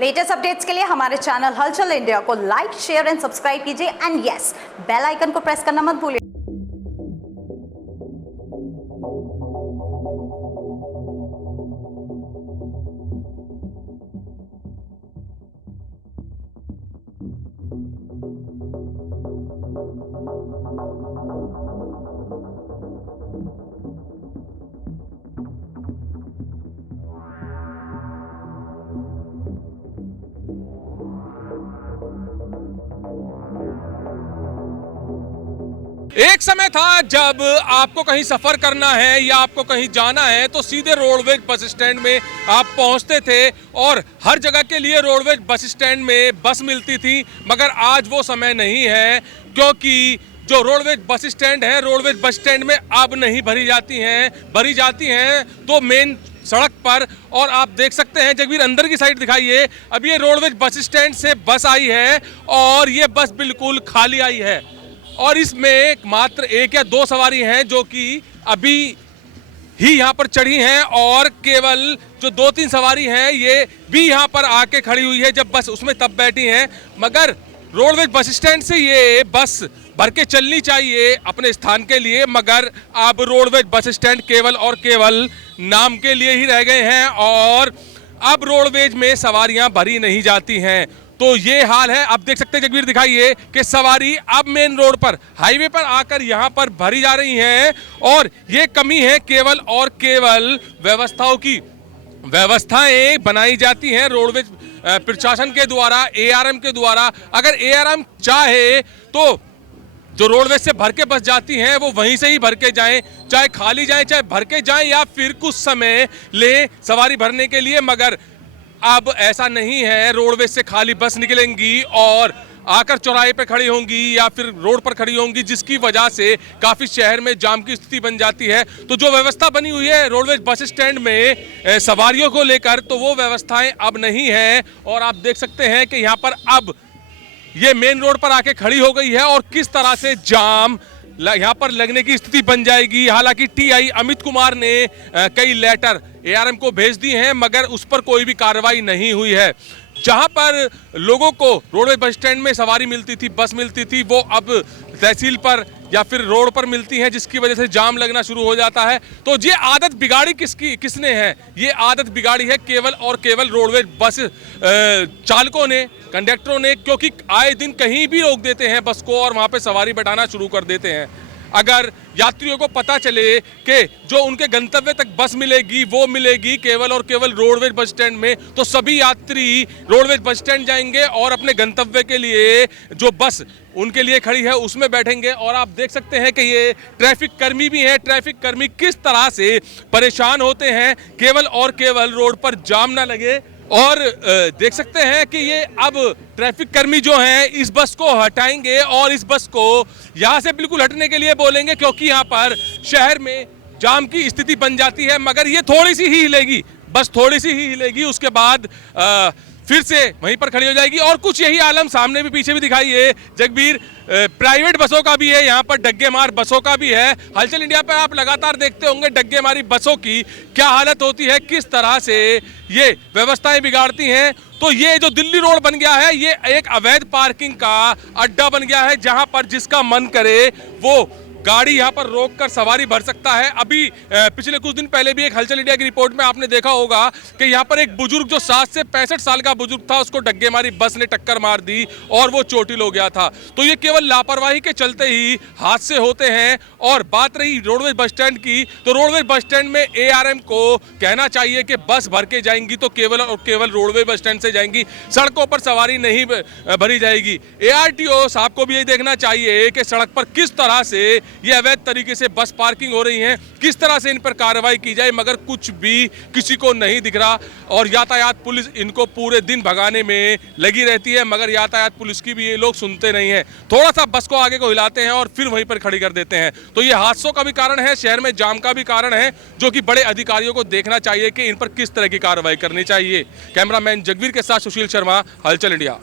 Latest updates के लिए हमारे चैनल हलचल इंडिया को लाइक, शेयर एंड सब्सक्राइब कीजिए एंड यस, बेल आइकन को प्रेस करना मत भूलिए। एक समय था जब आपको कहीं सफर करना है या आपको कहीं जाना है तो सीधे रोडवेज बस स्टैंड में आप पहुंचते थे और हर जगह के लिए रोडवेज बस स्टैंड में बस मिलती थी। मगर आज वो समय नहीं है, क्योंकि जो रोडवेज बस स्टैंड है, रोडवेज बस स्टैंड में अब नहीं भरी जाती हैं तो मेन सड़क पर। और आप देख सकते हैं, जगवीर अंदर की साइड दिखाइए, अब ये रोडवेज बस स्टैंड से बस आई है और ये बस बिल्कुल खाली आई है और इसमें मात्र एक या दो सवारी हैं जो कि अभी ही यहाँ पर चढ़ी हैं और केवल जो 2-3 सवारी हैं ये भी यहाँ पर आके खड़ी हुई है जब बस उसमें तब बैठी हैं। मगर रोडवेज बस स्टैंड से ये बस भर के चलनी चाहिए अपने स्थान के लिए, मगर अब रोडवेज बस स्टैंड केवल और केवल नाम के लिए ही रह गए हैं और अब रोडवेज में सवारियां भरी नहीं जाती हैं। तो ये हाल है। आप देख सकते हैं, जगवीर दिखाइए कि सवारी अब मेन रोड पर, हाईवे पर आकर यहाँ पर भरी जा रही हैं और ये कमी है केवल और केवल व्यवस्थाओं की। व्यवस्थाएं बनाई जाती हैं रोडवेज प्रशासन के द्वारा, एआरएम के द्वारा। अगर एआरएम चाहे तो जो रोडवेज से भर के बस जाती हैं वो वहीं से ही भर के जाएं, चाहे खाली जाएं चाहे भर के जाएं या फिर कुछ समय ले सवारी भरने के लिए। मगर अब ऐसा नहीं है, रोडवेज से खाली बस निकलेंगी और आकर चौराहे पे खड़ी होंगी या फिर रोड पर खड़ी होंगी, जिसकी वजह से काफी शहर में जाम की स्थिति बन जाती है। तो जो व्यवस्था बनी हुई है रोडवेज बस स्टैंड में सवारियों को लेकर, तो वो व्यवस्थाएं अब नहीं है। और आप देख सकते हैं कि यहाँ पर अब ये मेन रोड पर आके खड़ी हो गई है और किस तरह से जाम यहाँ पर लगने की स्थिति बन जाएगी। हालांकि टीआई अमित कुमार ने कई लेटर एआरएम को भेज दी हैं, मगर उस पर कोई भी कार्रवाई नहीं हुई है। जहां पर लोगों को रोडवेज बस स्टैंड में सवारी मिलती थी, बस मिलती थी, वो अब तहसील पर या फिर रोड पर मिलती हैं, जिसकी वजह से जाम लगना शुरू हो जाता है। तो ये आदत बिगाड़ी किसने है? ये आदत बिगाड़ी है केवल और केवल रोडवेज बस चालकों ने, कंडक्टरों ने, क्योंकि आए दिन कहीं भी रोक देते हैं बस को और वहां पे सवारी बैठाना शुरू कर देते हैं। अगर यात्रियों को पता चले कि जो उनके गंतव्य तक बस मिलेगी वो मिलेगी केवल और केवल रोडवेज बस स्टैंड में, तो सभी यात्री रोडवेज बस स्टैंड जाएंगे और अपने गंतव्य के लिए जो बस उनके लिए खड़ी है उसमें बैठेंगे। और आप देख सकते हैं कि ये ट्रैफिक कर्मी भी हैं, ट्रैफिक कर्मी किस तरह से परेशान होते हैं केवल और केवल रोड पर जाम ना लगे। और देख सकते हैं कि ये अब ट्रैफिक कर्मी जो हैं इस बस को हटाएंगे और इस बस को यहाँ से बिल्कुल हटने के लिए बोलेंगे, क्योंकि यहाँ पर शहर में जाम की स्थिति बन जाती है। मगर ये थोड़ी सी ही हिलेगी, बस थोड़ी सी ही हिलेगी, उसके बाद फिर से वहीं पर खड़ी हो जाएगी। और कुछ यही आलम सामने भी पीछे भी दिखाइए जगवीर, प्राइवेट बसों का भी है, यहाँ पर डग्गे मार बसों का भी है। हलचल इंडिया पर आप लगातार देखते होंगे डग्गे मारी बसों की क्या हालत होती है, किस तरह से ये व्यवस्थाएं बिगाड़ती हैं। तो ये जो दिल्ली रोड बन गया है, ये एक अवैध पार्किंग का अड्डा बन गया है, जहां पर जिसका मन करे वो गाड़ी यहाँ पर रोककर सवारी भर सकता है। अभी पिछले कुछ दिन पहले भी एक हलचल इंडिया की रिपोर्ट में आपने देखा होगा कि यहाँ पर एक बुजुर्ग जो 60 से 65 साल का बुजुर्ग था, उसको डग्गे मारी बस ने टक्कर मार दी और वो चोटिल हो गया था। तो ये केवल लापरवाही के चलते ही हादसे होते हैं। और बात रही रोडवेज बस स्टैंड की, तो रोडवेज बस स्टैंड में एआरएम को कहना चाहिए कि बस भर के जाएंगी तो केवल और केवल रोडवेज बस स्टैंड से जाएंगी, सड़कों पर सवारी नहीं भरी जाएगी। एआरटीओ साहब को भी यही देखना चाहिए कि सड़क पर किस तरह से ये अवैध तरीके से बस पार्किंग हो रही है, किस तरह से इन पर कार्रवाई की जाए, मगर कुछ भी किसी को नहीं दिख रहा। और यातायात पुलिस इनको पूरे दिन भगाने में लगी रहती है, मगर यातायात पुलिस की भी ये लोग सुनते नहीं है। थोड़ा सा बस को आगे को हिलाते हैं और फिर वहीं पर खड़ी कर देते हैं। तो ये हादसों का भी कारण है, शहर में जाम का भी कारण है, जो कि बड़े अधिकारियों को देखना चाहिए कि इन पर किस तरह की कार्रवाई करनी चाहिए। कैमरामैन जगवीर के साथ सुशील शर्मा, हलचल इंडिया।